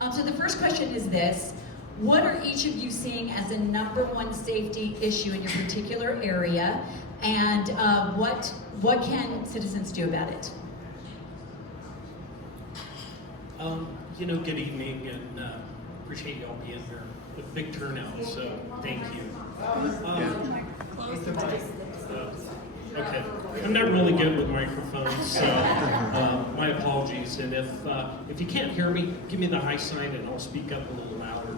So the first question is this: what are each of you seeing as a #1 safety issue in your particular area, and what can citizens do about it? Good evening, and appreciate y'all being here. A big turnout, so thank you. Okay, I'm not really good with microphones, so my apologies. And if you can't hear me, give me the high sign, and I'll speak up a little louder.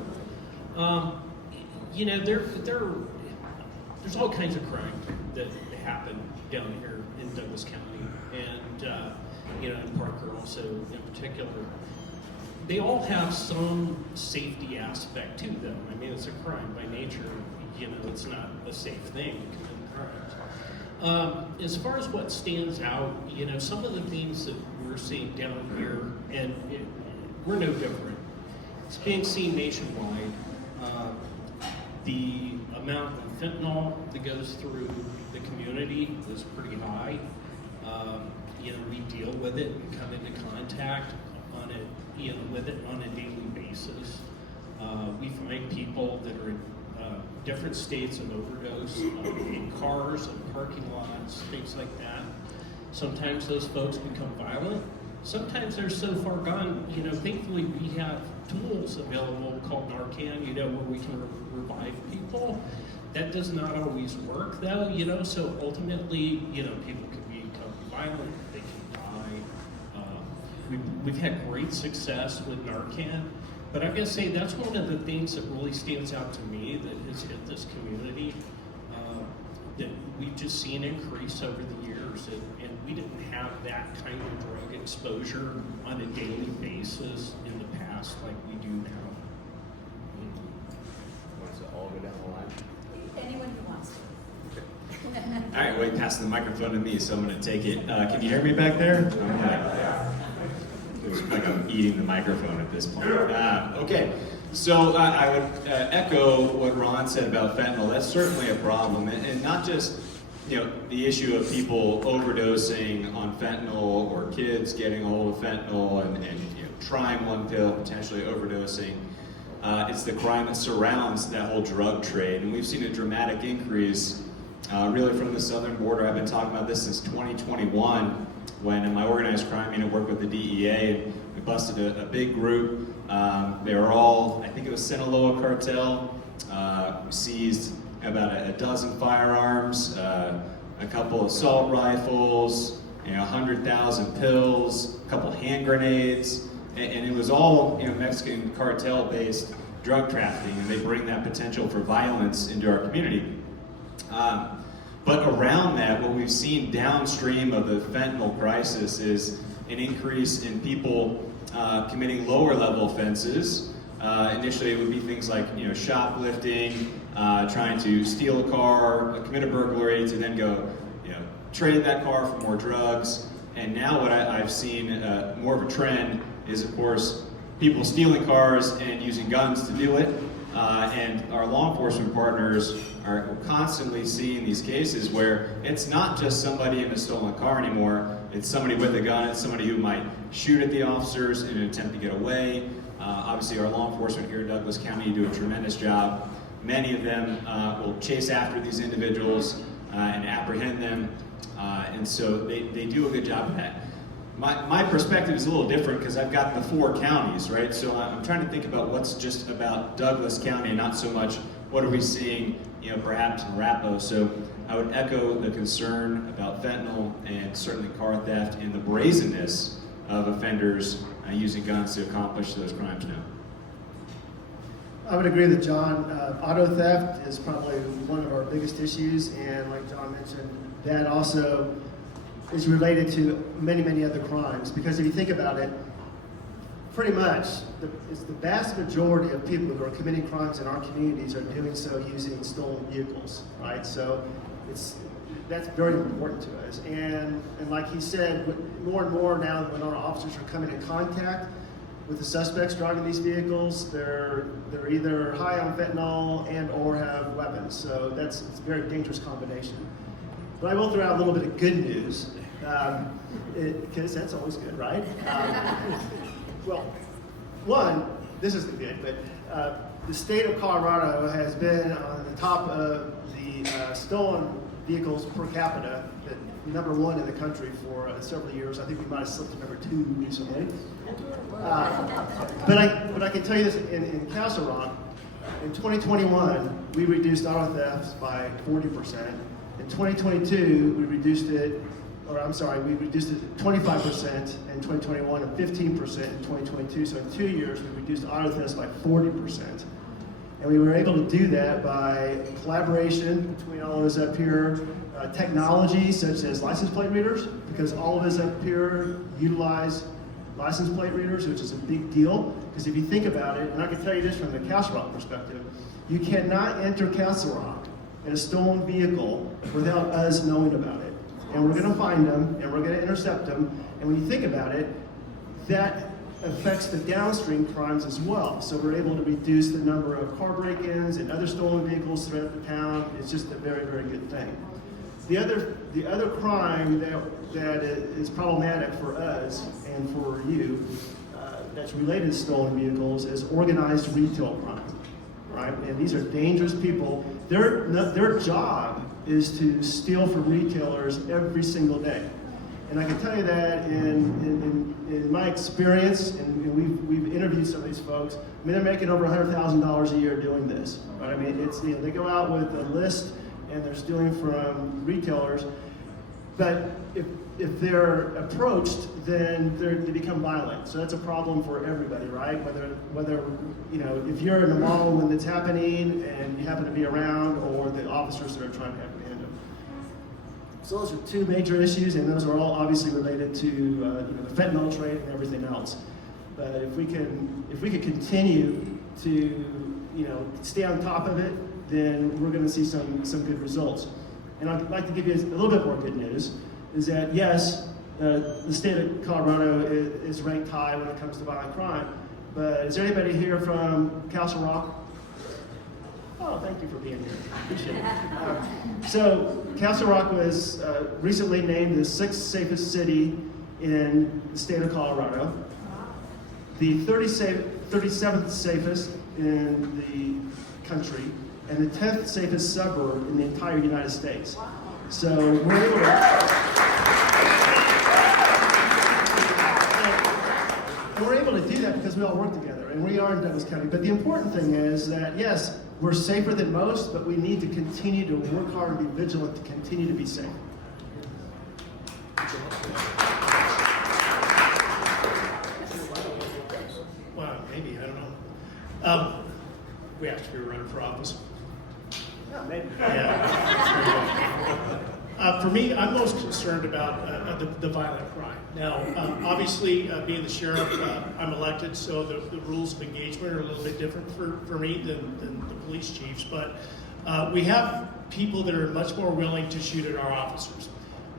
There's all kinds of crime that happen down here in Douglas County, and in Parker also in particular. They all have some safety aspect to them. I mean, it's a crime by nature. It's not a safe thing to commit crimes. As far as what stands out, some of the things that we're seeing down here, and we're no different. It's being seen nationwide. The amount of fentanyl that goes through the community is pretty high. We deal with it and come into contact on it, with it on a daily basis. We find people that are in different states of overdose in cars and parking lots, things like that. Sometimes those folks become violent. Sometimes they're so far gone, thankfully we have tools available called Narcan, where we can revive people. That does not always work though, so ultimately, people can become violent, they can die. We've had great success with Narcan, but I'm gonna say that's one of the things that really stands out to me that has hit this community, that we've just seen increase over the years, and we didn't have that kind of drug exposure on a daily basis in the past like we do now. Want to all go down the line? Anyone who wants to. All right, wait, passing the microphone to me, so I'm going to take it. Can you hear me back there? It looks like I'm eating the microphone at this point. Okay, so I would echo what Ron said about fentanyl. That's certainly a problem, and not just the issue of people overdosing on fentanyl or kids getting a hold of fentanyl and trying one pill, potentially overdosing. It's the crime that surrounds that whole drug trade, and we've seen a dramatic increase really from the southern border. I've been talking about this since 2021 when in my organized crime unit worked with the DEA, and we busted a big group. They were all, I think it was Sinaloa cartel. We seized about a dozen firearms, a couple assault rifles, 100,000 pills, a couple hand grenades, and it was all Mexican cartel-based drug trafficking, and they bring that potential for violence into our community. But around that, what we've seen downstream of the fentanyl crisis is an increase in people committing lower level offenses. Initially, it would be things like shoplifting, trying to steal a car, commit a burglary, to then go trade that car for more drugs. And now what I've seen more of a trend is, of course, people stealing cars and using guns to do it. And our law enforcement partners are constantly seeing these cases where it's not just somebody in a stolen car anymore, it's somebody with a gun, it's somebody who might shoot at the officers in an attempt to get away. Obviously our law enforcement here in Douglas County do a tremendous job. Many of them will chase after these individuals and apprehend them, and so they do a good job of that. My perspective is a little different because I've got the 4 counties, right? So I'm trying to think about what's just about Douglas County and not so much what are we seeing, perhaps in Arapahoe. So I would echo the concern about fentanyl and certainly car theft and the brazenness of offenders using guns to accomplish those crimes now. I would agree with John. Auto theft is probably one of our biggest issues, and like John mentioned, that also is related to many, many other crimes. Because if you think about it, pretty much it's the vast majority of people who are committing crimes in our communities are doing so using stolen vehicles, right? So that's very important to us. And like he said, more and more now when our officers are coming in contact with the suspects driving these vehicles, they're either high on fentanyl and or have weapons. So it's a very dangerous combination. But I will throw out a little bit of good news, because that's always good, right? Well, one, this isn't good, but the state of Colorado has been on the top of the stolen vehicles per capita, number one in the country for several years. I think we might have slipped to number 2 recently. But I can tell you this, in Castle Rock, in 2021, we reduced auto thefts by 40%. In 2022, we reduced it 25% in 2021 and 15% in 2022. So in 2 years, we reduced auto thefts by 40%. And we were able to do that by collaboration between all of us up here, technology such as license plate readers, because all of us up here utilize license plate readers, which is a big deal. Because if you think about it, and I can tell you this from the Castle Rock perspective, you cannot enter Castle Rock in a stolen vehicle without us knowing about it. And we're going to find them, and we're going to intercept them. And when you think about it, that affects the downstream crimes as well. So we're able to reduce the number of car break-ins and other stolen vehicles throughout the town. It's just a very, very good thing. The other crime that is problematic for us and for you that's related to stolen vehicles is organized retail crime, right? And these are dangerous people. Their job is to steal from retailers every single day. And I can tell you that in my experience, and we've interviewed some of these folks. I mean, they're making over $100,000 a year doing this. Right? I mean, it's they go out with a list and they're stealing from retailers. But if they're approached, then they become violent. So that's a problem for everybody, right? Whether if you're in the mall when it's happening and you happen to be around, or the officers that are trying to apprehend them. So those are 2 major issues, and those are all obviously related to the fentanyl trade and everything else. But if we could continue to stay on top of it, then we're going to see some good results. And I'd like to give you a little bit more good news, is that yes, the state of Colorado is ranked high when it comes to violent crime. But is there anybody here from Castle Rock? Oh, thank you for being here. Appreciate it. So Castle Rock was recently named the 6th safest city in the state of Colorado, the 37th safest in the country, and the 10th safest suburb in the entire United States. So we're able to do that because we all work together, and we are in Douglas County. But the important thing is that, yes, we're safer than most, but we need to continue to work hard and be vigilant to continue to be safe. Well, maybe, I don't know. We actually were running for office. Yeah, maybe. Yeah. For me, I'm most concerned about the violent crime. Now, obviously, being the sheriff, I'm elected, so the rules of engagement are a little bit different for me than the police chiefs. But we have people that are much more willing to shoot at our officers,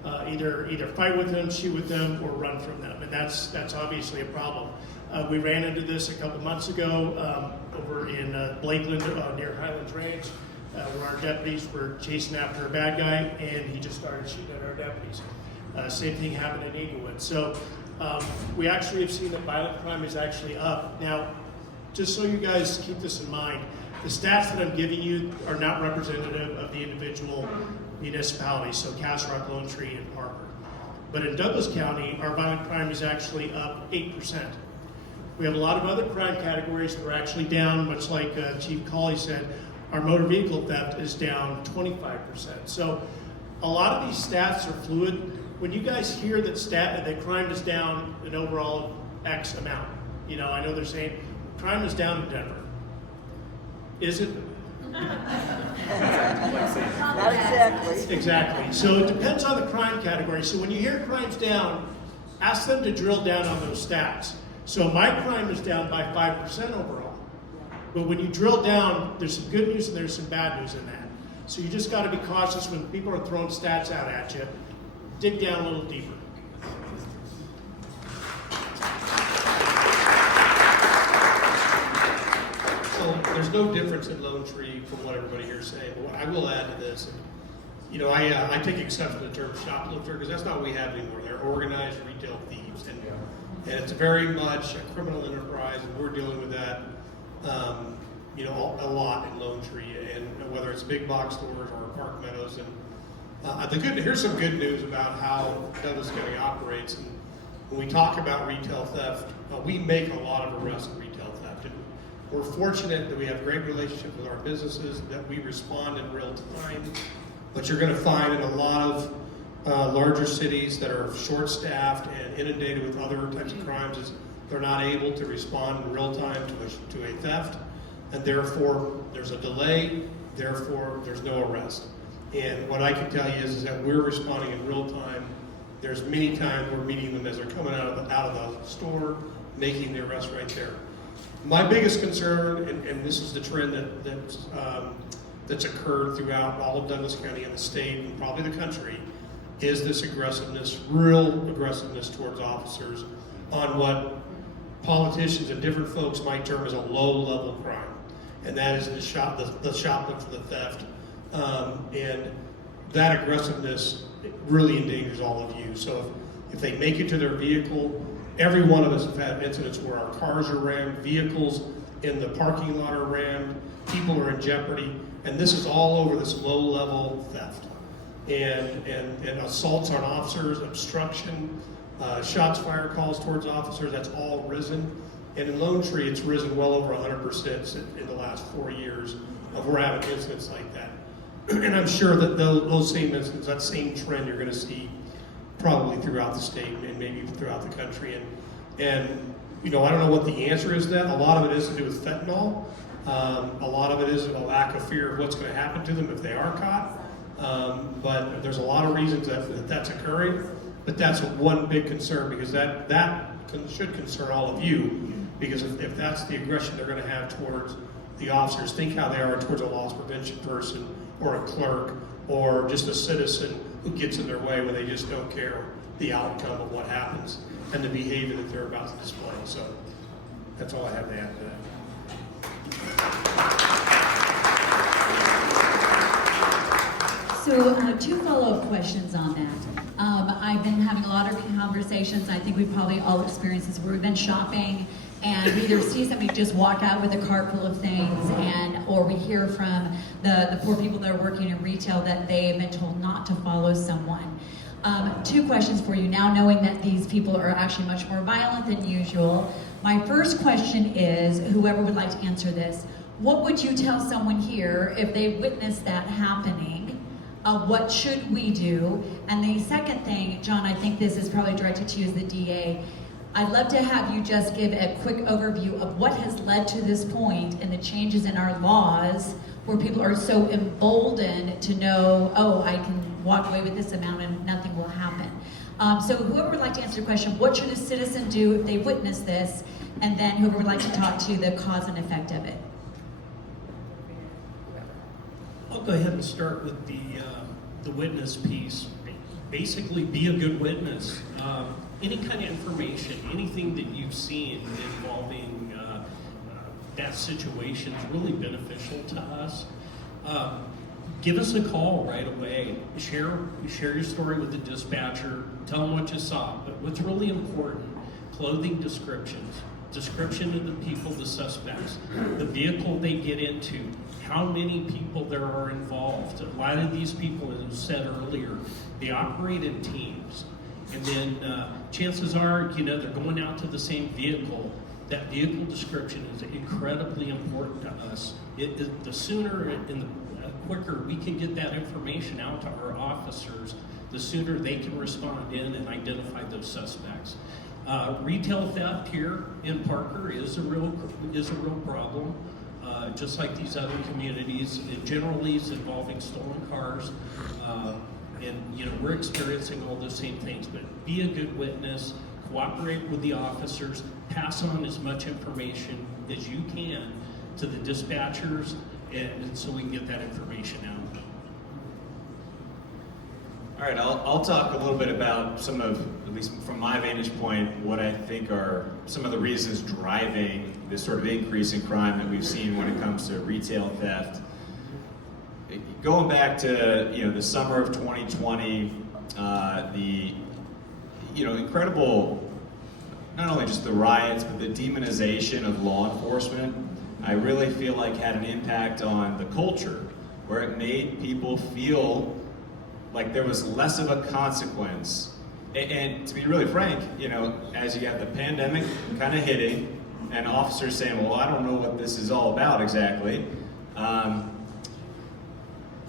either fight with them, shoot with them, or run from them, and that's obviously a problem. We ran into this a couple months ago over in Blakeland near Highlands Range. Where our deputies were chasing after a bad guy, and he just started shooting at our deputies. Same thing happened in Inglewood. So we actually have seen that violent crime is actually up. Now, just so you guys keep this in mind, the stats that I'm giving you are not representative of the individual municipalities, so Castle Rock, Lone Tree, and Parker. But in Douglas County, our violent crime is actually up 8%. We have a lot of other crime categories that are actually down, much like Chief Cauley said. Our motor vehicle theft is down 25%. So a lot of these stats are fluid. When you guys hear that crime is down an overall X amount, I know they're saying crime is down in Denver. Is it? Not exactly. Exactly. So it depends on the crime category. So when you hear crime's down, ask them to drill down on those stats. So my crime is down by 5% overall. But when you drill down, there's some good news and there's some bad news in that. So you just got to be cautious when people are throwing stats out at you. Dig down a little deeper. So there's no difference in Lone Tree from what everybody here is saying. But what I will add to this, I take exception to the term shoplifter because that's not what we have anymore. They're organized retail thieves. And And it's very much a criminal enterprise, and we're dealing with that, a lot in Lone Tree, and whether it's big box stores or Park Meadows. And here's some good news about how Douglas County operates. And when we talk about retail theft, we make a lot of arrests in retail theft. And we're fortunate that we have great relationships with our businesses, that we respond in real time. But you're going to find in a lot of larger cities that are short-staffed and inundated with other types of crimes is they're not able to respond in real time to a theft, and therefore there's a delay, therefore there's no arrest. And what I can tell you is that we're responding in real time. There's many times we're meeting them as they're coming out of the store, making the arrest right there. My biggest concern, and this is the trend that's occurred throughout all of Douglas County and the state and probably the country, is this aggressiveness, real aggressiveness towards officers on what politicians and different folks might term as a low-level crime, and that is the shoplifting, the theft, and that aggressiveness really endangers all of you. So if they make it to their vehicle, every one of us have had incidents where our cars are rammed, vehicles in the parking lot are rammed, people are in jeopardy, and this is all over this low-level theft. And assaults on officers, obstruction, shots fired calls towards officers, that's all risen. And in Lone Tree, it's risen well over 100% in the last 4 years of we're having incidents like that. And I'm sure that those same incidents, that same trend you're going to see probably throughout the state and maybe throughout the country. And I don't know what the answer is to that. A lot of it is to do with fentanyl. A lot of it is a lack of fear of what's going to happen to them if they are caught. But there's a lot of reasons that's occurring. But that's one big concern, because that should concern all of you, because if that's the aggression they're going to have towards the officers, think how they are towards a loss prevention person or a clerk or just a citizen who gets in their way when they just don't care the outcome of what happens and the behavior that they're about to display. So that's all I have to add to that. So 2 follow-up questions on that. I've been having a lot of conversations, I think we've probably all experienced this, where we've been shopping and we either see somebody just walk out with a cart full of things, or we hear from the poor people that are working in retail that they've been told not to follow someone. 2 questions for you now, knowing that these people are actually much more violent than usual. My first question is, whoever would like to answer this, what would you tell someone here if they witnessed that happening? What should we do? And the second thing, John, I think this is probably directed to you as the DA. I'd love to have you just give a quick overview of what has led to this point and the changes in our laws where people are so emboldened to know, oh, I can walk away with this amount and nothing will happen. So whoever would like to answer the question, what should a citizen do if they witness this? And then whoever would like to talk to the cause and effect of it. I'll go ahead and start with the witness piece. Basically, be a good witness. Any kind of information, anything that you've seen involving that situation is really beneficial to us. Give us a call right away. Share your story with the dispatcher. Tell them what you saw. But what's really important, clothing descriptions. Description of the people, the suspects, the vehicle they get into, how many people there are involved. A lot of these people, as I said earlier, they operate in teams. And then chances are, they're going out to the same vehicle. That vehicle description is incredibly important to us. The sooner and the quicker we can get that information out to our officers, the sooner they can respond in and identify those suspects. Retail theft here in Parker is a real problem, just like these other communities. It generally is involving stolen cars, and we're experiencing all those same things. But be a good witness, cooperate with the officers, pass on as much information as you can to the dispatchers, and so we can get that information out. All right, I'll talk a little bit about some of, at least from my vantage point, what I think are some of the reasons driving this sort of increase in crime that we've seen when it comes to retail theft. Going back to the summer of 2020, the incredible not only just the riots, but the demonization of law enforcement, I really feel like had an impact on the culture, where it made people feel like there was less of a consequence. And to be really frank, you know, as you have the pandemic kind of hitting, and officers saying, well, I don't know what this is all about exactly.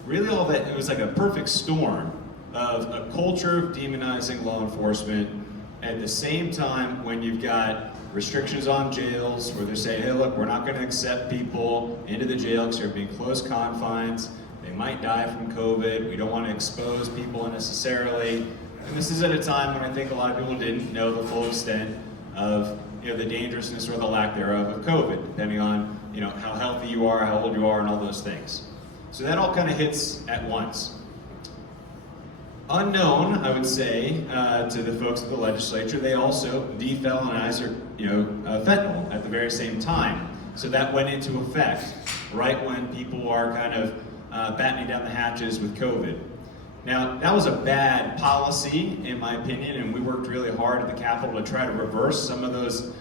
Really all that, it was like a perfect storm of a culture of demonizing law enforcement at the same time when you've got restrictions on jails where they're saying, hey, look, we're not going to accept people into the jail because they're being close confines. They might die from COVID. We don't want to expose people unnecessarily. And this is at a time when I think a lot of people didn't know the full extent of, you know, the dangerousness or the lack thereof of COVID, depending on, you know, how healthy you are, how old you are, and all those things. So that all kind of hits at once. Unknown, I would say, to the folks at the legislature, they also defelonize fentanyl at the very same time. So that went into effect right when people are kind of battening down the hatches with COVID. Now, that was a bad policy, in my opinion, and we worked really hard at the Capitol to try to reverse some of those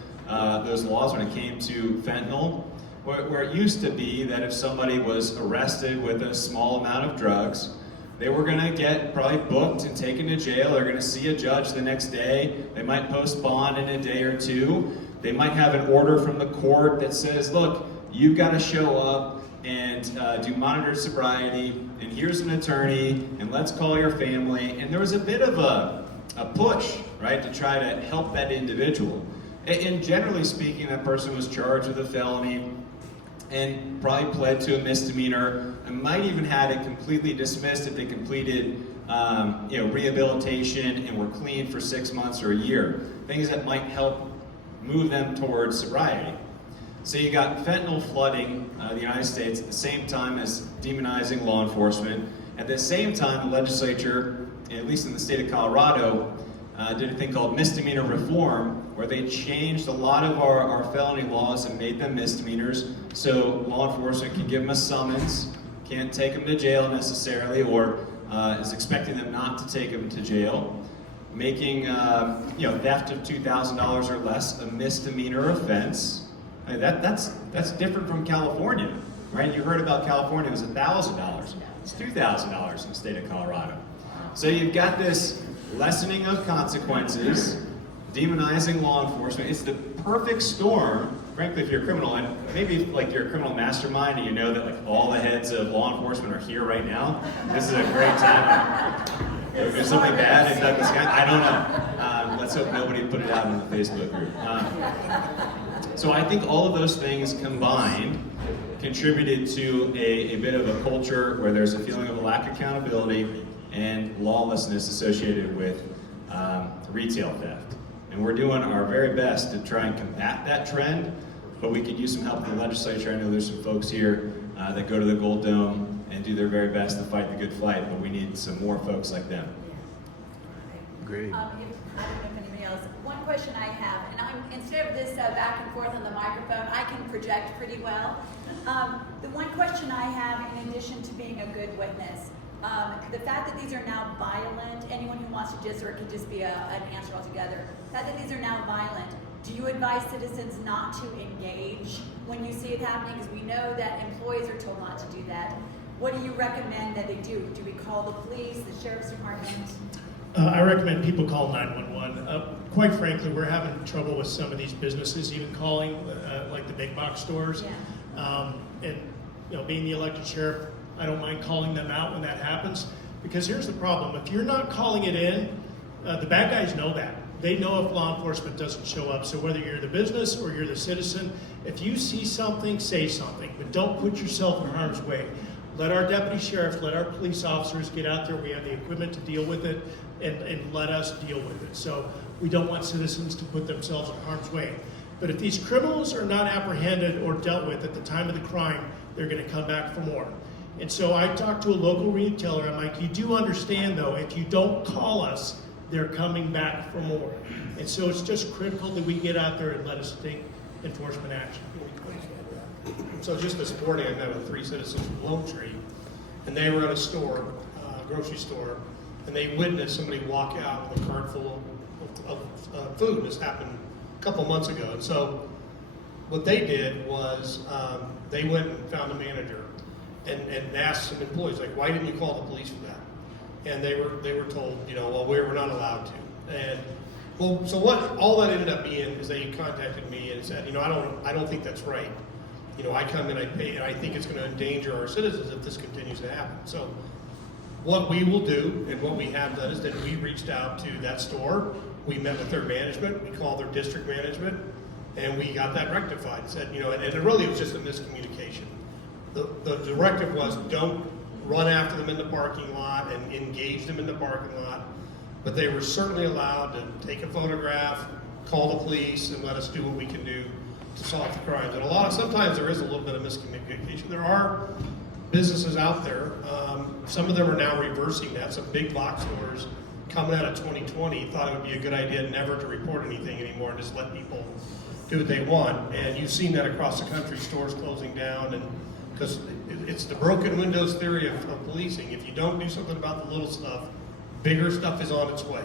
laws when it came to fentanyl, where it used to be that if somebody was arrested with a small amount of drugs, they were going to get probably booked and taken to jail. They're going to see a judge the next day. They might post bond in a day or two. They might have an order from the court that says, look, you've got to show up and do monitored sobriety, and here's an attorney, and let's call your family. And there was a bit of a push, right, to try to help that individual. And generally speaking, that person was charged with a felony and probably pled to a misdemeanor, and might even had it completely dismissed if they completed rehabilitation and were clean for 6 months or a year. Things that might help move them towards sobriety. So you got fentanyl flooding the United States at the same time as demonizing law enforcement. At the same time, the legislature, at least in the state of Colorado, did a thing called misdemeanor reform, where they changed a lot of our felony laws and made them misdemeanors, so law enforcement can give them a summons, can't take them to jail necessarily, or is expecting them not to take them to jail, making theft of $2,000 or less a misdemeanor offense. I mean, that's different from California, right? You heard about California, it was $1,000. It's $2,000 in the state of Colorado. So you've got this lessening of consequences, demonizing law enforcement. It's the perfect storm, frankly, if you're a criminal, and maybe like you're a criminal mastermind and you know that like all the heads of law enforcement are here right now. This is a great time. If there's something bad in Douglas County, I don't know. Let's hope nobody put it out in the Facebook group. So I think all of those things combined contributed to a bit of a culture where there's a feeling of a lack of accountability and lawlessness associated with retail theft. And we're doing our very best to try and combat that trend, but we could use some help from the legislature. I know there's some folks here that go to the Gold Dome and do their very best to fight the good fight, but we need some more folks like them. Great. I don't know if anybody else. One question I have, and instead of this back and forth on the microphone, I can project pretty well. The one question I have, in addition to being a good witness, the fact that these are now violent, anyone who wants to just, or it could just be an answer altogether, the fact that these are now violent, do you advise citizens not to engage when you see it happening? Because we know that employees are told not to do that. What do you recommend that they do? Do we call the police, the sheriff's department? I recommend people call 911. Quite frankly, we're having trouble with some of these businesses even calling, like the big box stores. Yeah. And being the elected sheriff, I don't mind calling them out when that happens, because here's the problem. If you're not calling it in, the bad guys know that. They know if law enforcement doesn't show up. So whether you're the business or you're the citizen, if you see something, say something, but don't put yourself in harm's way. Let our deputy sheriff, let our police officers get out there. We have the equipment to deal with it, and let us deal with it. So we don't want citizens to put themselves in harm's way. But if these criminals are not apprehended or dealt with at the time of the crime, they're going to come back for more. And so I talked to a local retailer. I'm like, you do understand, though, if you don't call us, they're coming back for more. And so it's just critical that we get out there and let us take enforcement action. So just this morning, I met with 3 citizens from Lone Tree, and they were at a store, grocery store, and they witnessed somebody walk out with a cart full of food. This happened couple months ago. And so what they did was they went and found a manager and asked some employees, like, why didn't you call the police for that? And they were told, well, we were not allowed to. And well, so what all that ended up being is they contacted me and said, I don't think that's right. I come in, I pay, and I think it's going to endanger our citizens if this continues to happen. So what we will do and what we have done is that we reached out to that store, we met with their management, we called their district management, and we got that rectified and said, and it really was just a miscommunication. The directive was don't run after them in the parking lot and engage them in the parking lot, but they were certainly allowed to take a photograph, call the police, and let us do what we can do to solve the crimes. And sometimes there is a little bit of miscommunication. There are businesses out there, some of them are now reversing that. Some big box stores coming out of 2020 thought it would be a good idea never to report anything anymore and just let people do what they want. And you've seen that across the country, stores closing down, and because it's the broken windows theory of policing. If you don't do something about the little stuff, bigger stuff is on its way.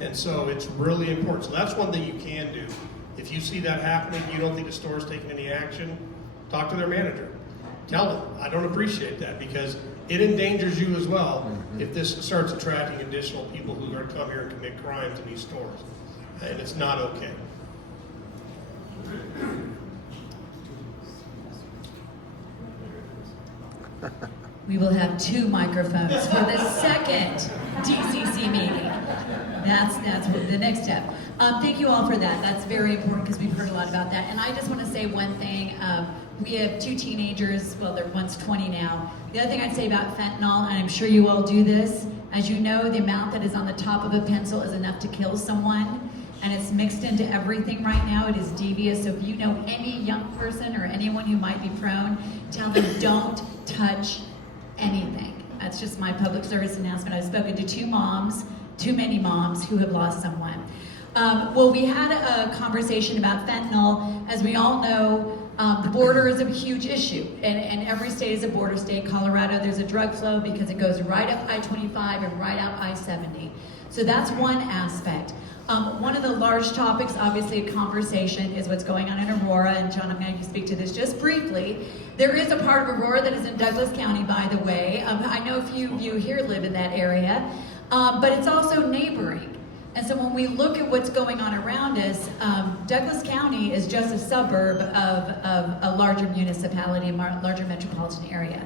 And so it's really important. So that's one thing you can do. If you see that happening, you don't think the store is taking any action, talk to their manager. Tell them, I don't appreciate that, because it endangers you as well if this starts attracting additional people who are going to come here and commit crimes in these stores. And it's not okay. We will have 2 microphones for the second DCC meeting. That's what the next step. Thank you all for that. That's very important because we've heard a lot about that. And I just want to say one thing. We have 2 teenagers. Well, one's 20 now. The other thing I'd say about fentanyl, and I'm sure you all do this, as you know, the amount that is on the top of a pencil is enough to kill someone. And it's mixed into everything right now. It is devious. So if you know any young person or anyone who might be prone, tell them don't touch anything. That's just my public service announcement. I've spoken to 2 moms, too many moms who have lost someone. Well, we had a conversation about fentanyl. As we all know, the border is a huge issue, and every state is a border state. Colorado, there's a drug flow because it goes right up I-25 and right out I-70. So that's one aspect. One of the large topics, obviously a conversation, is what's going on in Aurora, and John, I'm going to speak to this just briefly. There is a part of Aurora that is in Douglas County, by the way. I know a few of you here live in that area, but it's also neighboring. And so when we look at what's going on around us, Douglas County is just a suburb of a larger municipality, a larger metropolitan area.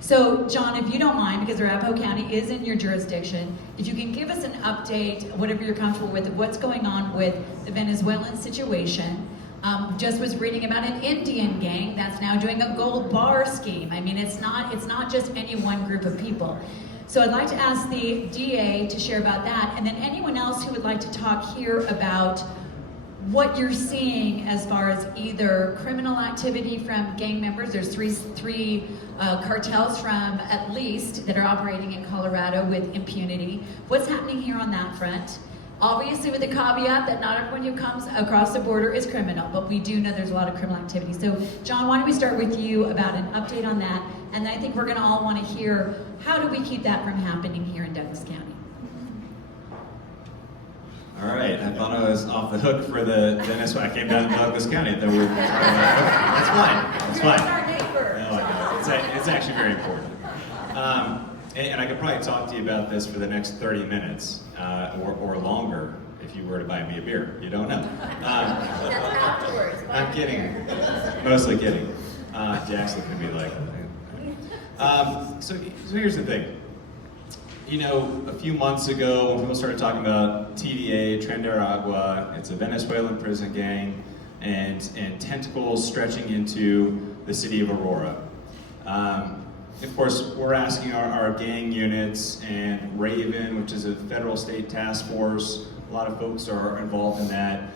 So, John, if you don't mind, because Arapahoe County is in your jurisdiction, if you can give us an update, whatever you're comfortable with, of what's going on with the Venezuelan situation. Just was reading about an Indian gang that's now doing a gold bar scheme. I mean, it's not just any one group of people. So I'd like to ask the DA to share about that, and then anyone else who would like to talk here about what you're seeing as far as either criminal activity from gang members. There's three cartels from at least that are operating in Colorado with impunity. What's happening here on that front? Obviously with the caveat that not everyone who comes across the border is criminal, but we do know there's a lot of criminal activity. So John, why don't we start with you about an update on that, and then I think we're gonna all wanna hear how do we keep that from happening here in Douglas County? All right, I thought I was off the hook for the dentist when I came down to Douglas County. That we were that's fine. That's fine. Our neighbor. No, it's actually very important. And I could probably talk to you about this for the next 30 minutes or longer if you were to buy me a beer. You don't know. Afterwards. I'm kidding. Mostly kidding. Jack's looking at me like. So here's the thing. You know, a few months ago, when people started talking about TDA, Tren de Aragua, it's a Venezuelan prison gang, and tentacles stretching into the city of Aurora. Of course, we're asking our gang units and Raven, which is a federal state task force, a lot of folks are involved in that.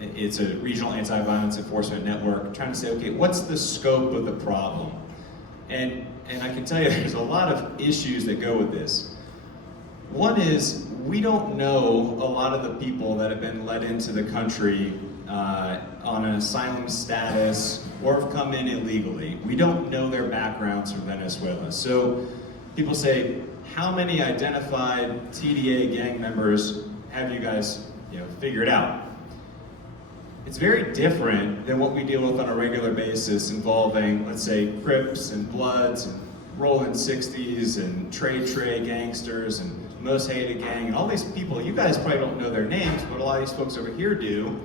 It's a regional anti-violence enforcement network, trying to say, okay, what's the scope of the problem? And I can tell you there's a lot of issues that go with this. One is we don't know a lot of the people that have been let into the country on an asylum status or have come in illegally. We don't know their backgrounds from Venezuela. So people say, how many identified TDA gang members have you guys figured out? It's very different than what we deal with on a regular basis involving, let's say, Crips and Bloods and Rolling 60s and Trey gangsters and Most Hated Gang and all these people. You guys probably don't know their names, but a lot of these folks over here do.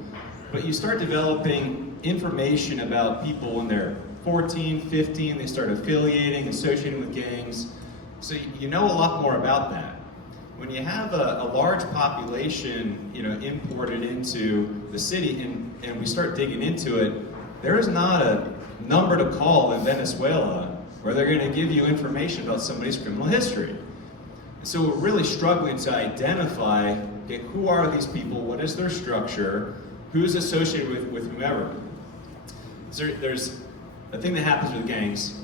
But you start developing information about people when they're 14, 15, they start affiliating, associating with gangs. So you know a lot more about that. When you have a large population, imported into the city and we start digging into it, there is not a number to call in Venezuela where they're going to give you information about somebody's criminal history. So we're really struggling to identify, okay, who are these people, what is their structure, who's associated with whomever. So there's a thing that happens with gangs.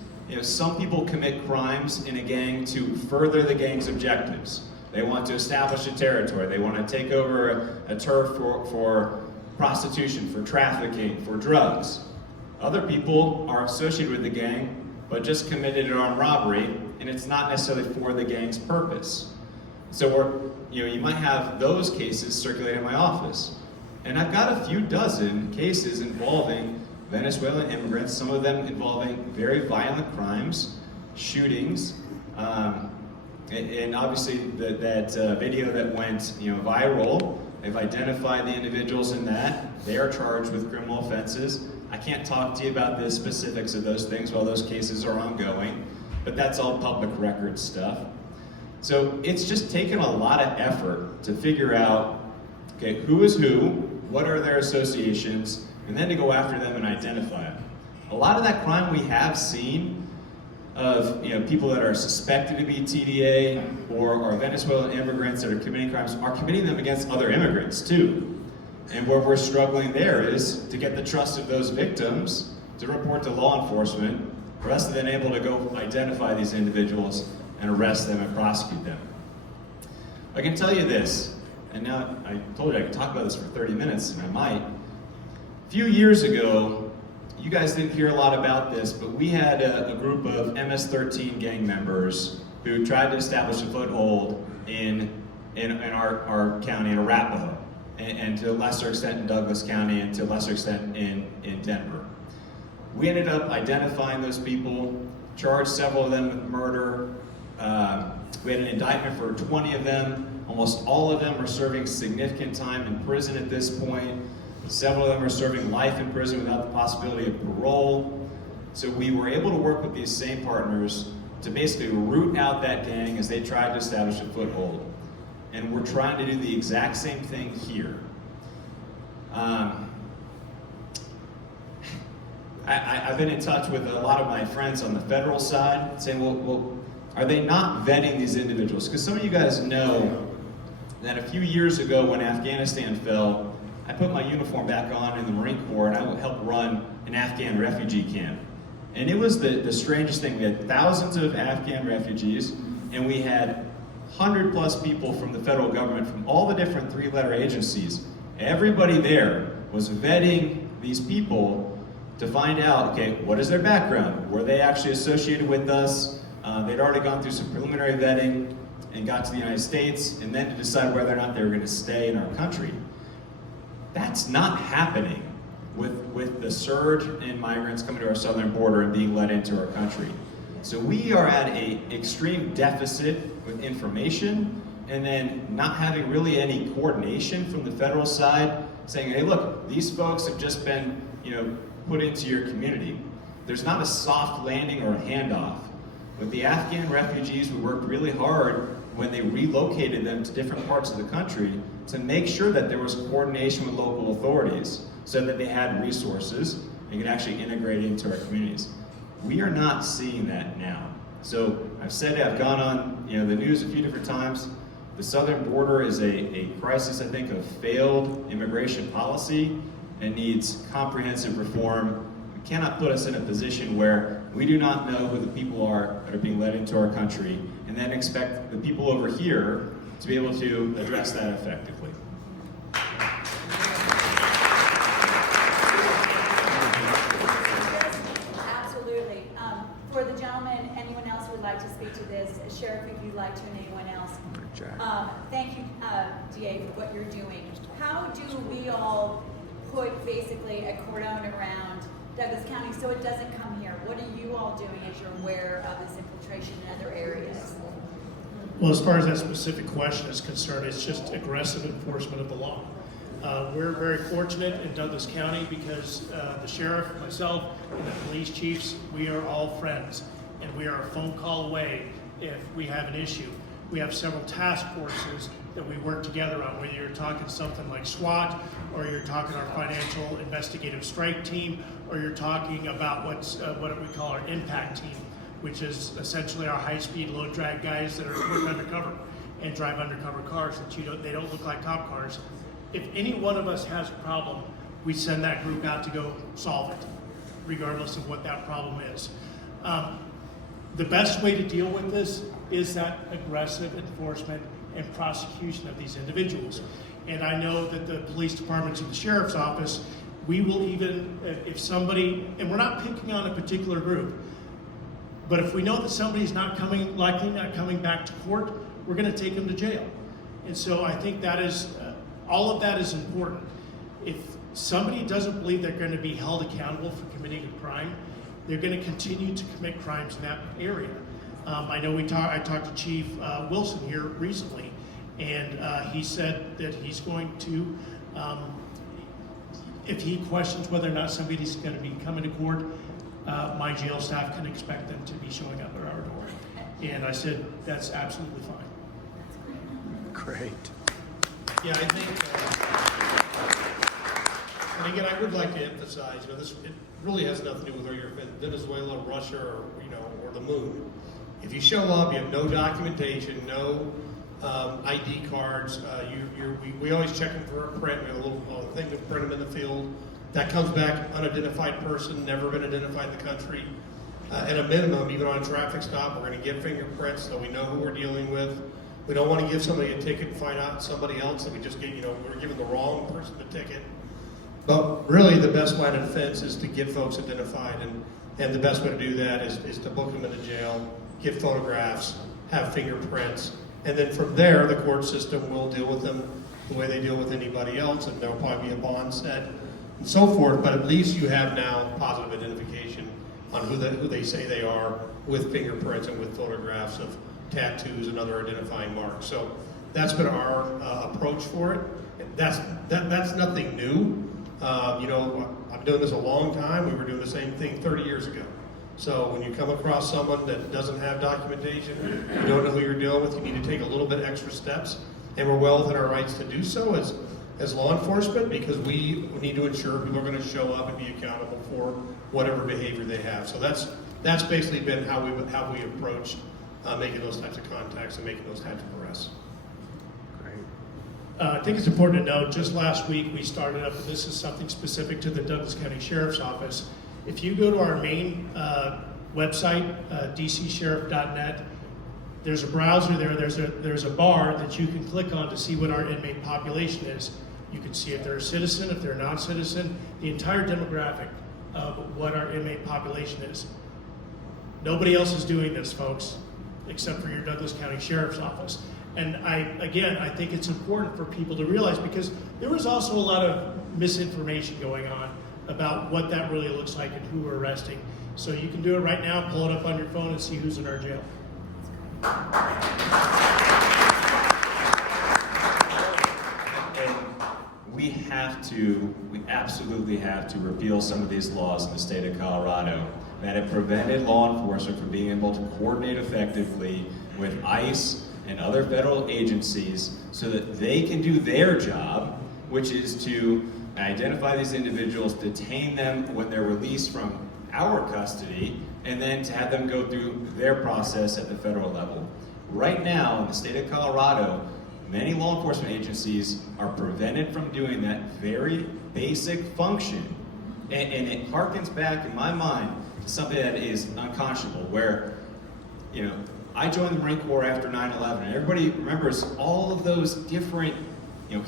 Some people commit crimes in a gang to further the gang's objectives. They want to establish a territory. They want to take over a turf for prostitution, for trafficking, for drugs. Other people are associated with the gang, but just committed an armed robbery, and it's not necessarily for the gang's purpose. So you might have those cases circulating in my office. And I've got a few dozen cases involving Venezuelan immigrants, some of them involving very violent crimes, shootings, and obviously that video that went viral, they've identified the individuals in that. They are charged with criminal offenses. I can't talk to you about the specifics of those things while those cases are ongoing, but that's all public record stuff. So it's just taken a lot of effort to figure out, okay, who is who, what are their associations, and then to go after them and identify them. A lot of that crime we have seen of people that are suspected to be TDA or Venezuelan immigrants that are committing crimes are committing them against other immigrants too. And where we're struggling there is to get the trust of those victims to report to law enforcement for us to then able to go identify these individuals and arrest them and prosecute them. I can tell you this, and now I told you I could talk about this for 30 minutes, and I might. A few years ago, you guys didn't hear a lot about this, but we had a group of MS-13 gang members who tried to establish a foothold in our county, in Arapahoe, and to a lesser extent in Douglas County, and to a lesser extent in Denver. We ended up identifying those people, charged several of them with murder. We had an indictment for 20 of them. Almost all of them are serving significant time in prison at this point. Several of them are serving life in prison without the possibility of parole. So we were able to work with these same partners to basically root out that gang as they tried to establish a foothold. And we're trying to do the exact same thing here. I've been in touch with a lot of my friends on the federal side saying, well, are they not vetting these individuals? Because some of you guys know that a few years ago when Afghanistan fell, I put my uniform back on in the Marine Corps and I helped run an Afghan refugee camp. And it was the strangest thing. We had thousands of Afghan refugees and we had 100+ people from the federal government from all the different three-letter agencies. Everybody there was vetting these people to find out, okay, what is their background? Were they actually associated with us? They'd already gone through some preliminary vetting and got to the United States, and then to decide whether or not they were going to stay in our country. That's not happening with the surge in migrants coming to our southern border and being let into our country. So we are at an extreme deficit with information, and then not having really any coordination from the federal side, saying, hey, look, these folks have just been, put into your community. There's not a soft landing or a handoff. With the Afghan refugees, we worked really hard when they relocated them to different parts of the country to make sure that there was coordination with local authorities so that they had resources and could actually integrate into our communities. We are not seeing that now. So I've said it, I've gone on the news a few different times. The southern border is a crisis, I think, of failed immigration policy and needs comprehensive reform. We cannot put us in a position where we do not know who the people are that are being led into our country and then expect the people over here to be able to address that effectively. Absolutely. For the gentleman, anyone else who would like to speak to this, Sheriff, if you'd like to, and anyone else. Thank you, DA, for what you're doing. How do we all put basically a cordon around Douglas County so it doesn't come here. What are you all doing as you're aware of this infiltration in other areas? Well, as far as that specific question is concerned, it's just aggressive enforcement of the law. We're very fortunate in Douglas County because the sheriff, myself, and the police chiefs, we are all friends, and we are a phone call away if we have an issue. We have several task forces that we work together on, whether you're talking something like SWAT, or you're talking our financial investigative strike team, or you're talking about what we call our impact team, which is essentially our high-speed load drag guys that are work undercover and drive undercover cars that they don't look like cop cars. If any one of us has a problem, we send that group out to go solve it, regardless of what that problem is. The best way to deal with this is that aggressive enforcement and prosecution of these individuals. And I know that the police departments and the sheriff's office, we will even, if somebody, and we're not picking on a particular group, but if we know that somebody's likely not coming back to court, we're going to take them to jail. And so I think that is, all of that is important. If somebody doesn't believe they're going to be held accountable for committing a crime, they're going to continue to commit crimes in that area. I know I talked to Chief Wilson here recently, and he said that he's going to, if he questions whether or not somebody's going to be coming to court, my jail staff can expect them to be showing up at our door. And I said, that's absolutely fine. Great. Yeah, I think, and again, I would like to emphasize, it really has nothing to do with whether you're in Venezuela, Russia, or the moon. If you show up, you have no documentation, no ID cards. We always check them for a print. We have a little thing to print them in the field. That comes back unidentified person, never been identified in the country. At a minimum, even on a traffic stop, we're going to get fingerprints so we know who we're dealing with. We don't want to give somebody a ticket and find out somebody else that we just get, we're giving the wrong person the ticket. But really, the best line of defense is to get folks identified, and the best way to do that is to book them into jail, get photographs, have fingerprints, and then from there, the court system will deal with them the way they deal with anybody else, and there'll probably be a bond set and so forth. But at least you have now positive identification on who they say they are, with fingerprints and with photographs of tattoos and other identifying marks. So that's been our approach for it. That's nothing new. I've been doing this a long time. We were doing the same thing 30 years ago. So when you come across someone that doesn't have documentation, you don't know who you're dealing with, you need to take a little bit extra steps. And we're well within our rights to do so as law enforcement, because we need to ensure people are going to show up and be accountable for whatever behavior they have. So that's basically been how we approach making those types of contacts and making those types of arrests. Great. I think it's important to note, just last week we started up, and this is something specific to the Douglas County Sheriff's Office. If you go to our main website, dcsheriff.net, there's a browser there, there's a bar that you can click on to see what our inmate population is. You can see if they're a citizen, if they're a non-citizen, the entire demographic of what our inmate population is. Nobody else is doing this, folks, except for your Douglas County Sheriff's Office. And I think it's important for people to realize, because there was also a lot of misinformation going on about what that really looks like and who we're arresting. So you can do it right now, pull it up on your phone and see who's in our jail. And we absolutely have to repeal some of these laws in the state of Colorado that have prevented law enforcement from being able to coordinate effectively with ICE and other federal agencies so that they can do their job, which is to identify these individuals, detain them when they're released from our custody, and then to have them go through their process at the federal level. Right now, in the state of Colorado, many law enforcement agencies are prevented from doing that very basic function. And it harkens back, in my mind, to something that is unconscionable, where, I joined the Marine Corps after 9/11, and everybody remembers all of those different,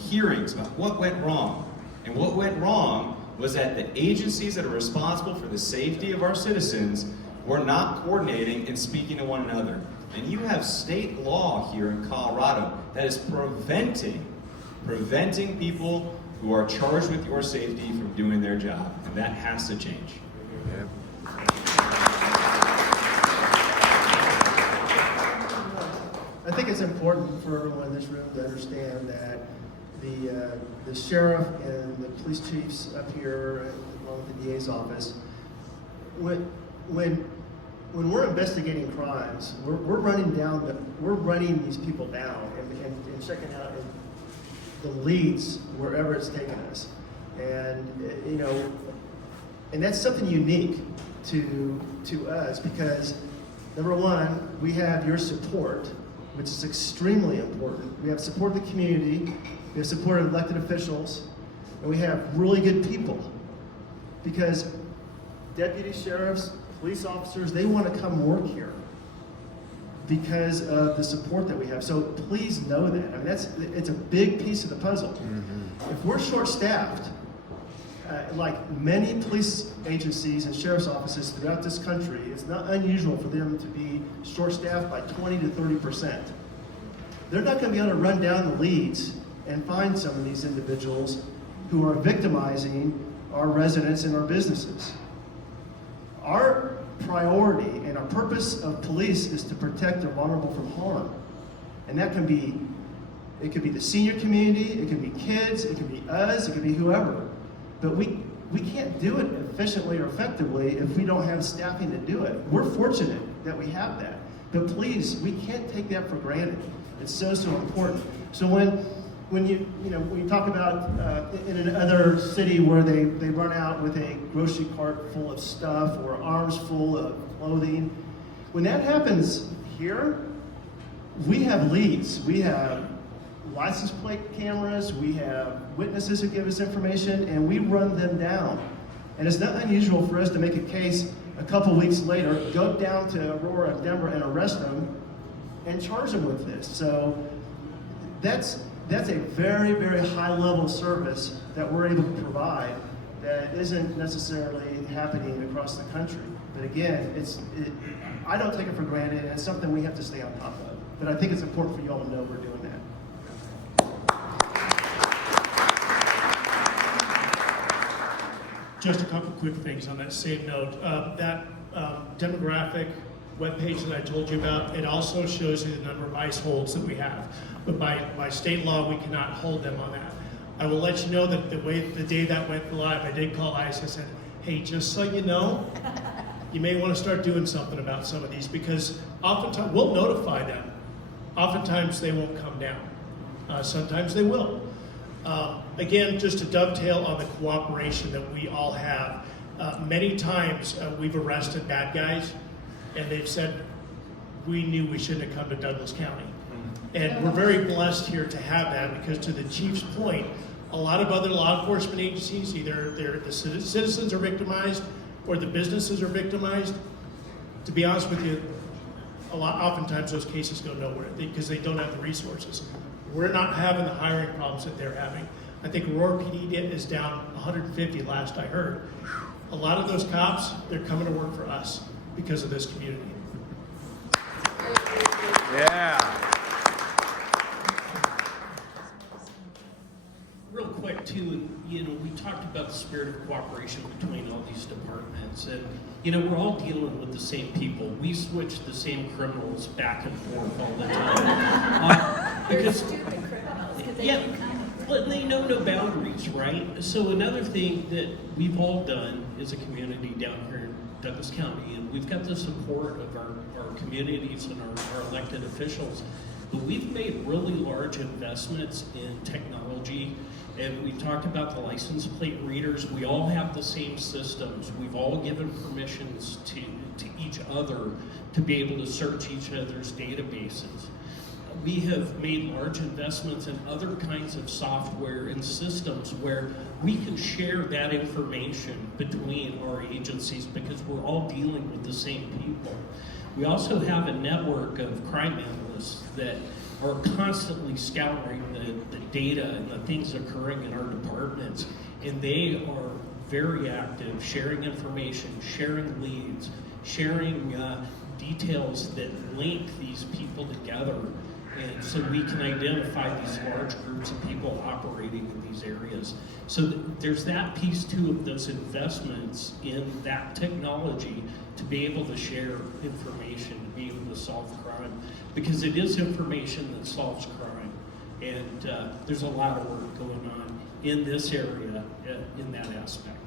hearings about what went wrong. And what went wrong was that the agencies that are responsible for the safety of our citizens were not coordinating and speaking to one another. And you have state law here in Colorado that is preventing people who are charged with your safety from doing their job, and that has to change. Yep. I think it's important for everyone in this room to understand that the sheriff and the police chiefs up here, along with the DA's office, when we're investigating crimes, we're running these people down and checking out the leads wherever it's taking us, and and that's something unique to us because number one, we have your support, which is extremely important. We have support of the community, we have support of elected officials, and we have really good people. Because deputy sheriffs, police officers, they want to come work here because of the support that we have. So please know that. I mean, it's a big piece of the puzzle. Mm-hmm. If we're short-staffed, like many police agencies and sheriff's offices throughout this country, it's not unusual for them to be short-staffed by 20 to 30%. They're not going to be able to run down the leads and find some of these individuals who are victimizing our residents and our businesses. Our priority and our purpose of police is to protect the vulnerable from harm. And that can be, it could be the senior community, it can be kids, it can be us, it can be whoever. But we can't do it efficiently or effectively if we don't have staffing to do it. We're fortunate that we have that. But please, we can't take that for granted. It's so important. So when you talk about in another city where they run out with a grocery cart full of stuff or arms full of clothing, when that happens here, we have leads. We have license plate cameras, we have witnesses who give us information, and we run them down. And it's not unusual for us to make a case a couple weeks later, go down to Aurora and Denver and arrest them and charge them with this. So that's a very, very high level service that we're able to provide that isn't necessarily happening across the country. But again, I don't take it for granted, and it's something we have to stay on top of. But I think it's important for you all to know we're doing that. Just a couple quick things on that same note. That demographic webpage that I told you about, it also shows you the number of ICE holds that we have. But by state law, we cannot hold them on that. I will let you know that the day that went live, I did call ICE. I said, hey, just so you know, you may want to start doing something about some of these because oftentimes we'll notify them. Oftentimes they won't come down. Sometimes they will. Again, just to dovetail on the cooperation that we all have, many times we've arrested bad guys and they've said, we knew we shouldn't have come to Douglas County. And we're very blessed here to have that because to the chief's point, a lot of other law enforcement agencies, either the citizens are victimized or the businesses are victimized. To be honest with you, oftentimes those cases go nowhere because they don't have the resources. We're not having the hiring problems that they're having. I think Aurora PD is down 150 last I heard. A lot of those cops, they're coming to work for us because of this community. Yeah. Real quick too, we talked about the spirit of cooperation between all these departments, and we're all dealing with the same people. We switch the same criminals back and forth all the time. They're Because stupid criminals because they yeah, do kind of. but they know no boundaries, right? So another thing that we've all done as a community down here in Douglas County, and we've got the support of our communities and our elected officials, but we've made really large investments in technology. And we talked about the license plate readers. We all have the same systems. We've all given permissions to each other to be able to search each other's databases. We have made large investments in other kinds of software and systems where we can share that information between our agencies because we're all dealing with the same people. We also have a network of crime analysts that are constantly scouring the data and the things occurring in our departments, and they are very active, sharing information, sharing leads, sharing details that link these people together. And so we can identify these large groups of people operating in these areas. So there's that piece too of those investments in that technology to be able to share information, to be able to solve crime, because it is information that solves crime. And there's a lot of work going on in this area in that aspect.